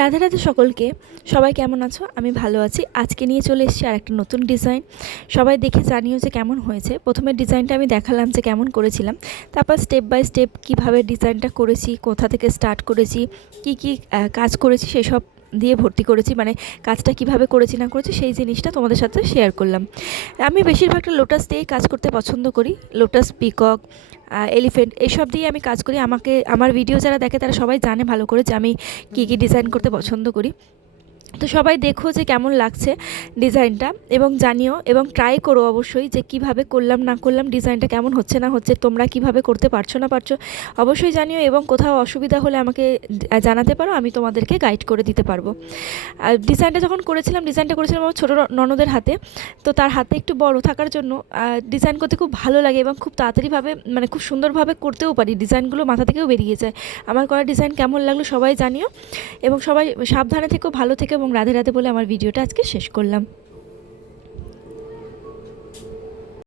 রাধে রাধে সকলকে। সবাই কেমন আছো? আমি ভালো আছি। আজকে নিয়ে চলে এসেছি আর একটা নতুন ডিজাইন। সবাই দেখে জানিও যে কেমন হয়েছে। প্রথমে ডিজাইনটা আমি দেখালাম যে কেমন করেছিলাম, তারপর স্টেপ বাই স্টেপ কীভাবে ডিজাইনটা করেছি, কোথা থেকে স্টার্ট করেছি, কি কি কাজ করেছি সেসব দিয়ে ভর্তি করেছি, মানে কাজটা কিভাবে করেছি না করেছি সেই জিনিসটা তোমাদের সাথে শেয়ার করলাম। আমি বেশিরভাগটা লোটাস দিয়েই কাজ করতে পছন্দ করি। লোটাস, পিকক, এলিফেন্ট এইসব দিয়ে আমি কাজ করি। আমার ভিডিও যারা দেখে তারা সবাই জানে ভালো করে যে আমি কী কী ডিজাইন করতে পছন্দ করি। তো সবাই দেখো যে কেমন লাগছে ডিজাইনটা এবং জানিও, এবং ট্রাই করো অবশ্যই যে কিভাবে করলাম না করলাম, ডিজাইনটা কেমন হচ্ছে না হচ্ছে, তোমরা কিভাবে করতে পারছো না পারছো অবশ্যই জানিও, এবং কোথাও অসুবিধা হলে আমাকে জানাতে পারো, আমি তোমাদেরকে গাইড করে দিতে পারবো। আর ডিজাইনটা করেছিলাম আমার ছোটো ননদের হাতে। তো তার হাতে একটু বড় থাকার জন্য ডিজাইন করতে খুব ভালো লাগে এবং খুব তাড়াতাড়িভাবে মানে খুব সুন্দরভাবে করতেও পারি, ডিজাইনগুলো মাথা থেকেও বেরিয়ে যায়। আমার করা ডিজাইন কেমন লাগলো সবাই জানিও, এবং সবাই সাবধানে থেকো, ভালো থেকো, এবং রাধে রাধে বলে আমার ভিডিওটা আজকে শেষ করলাম।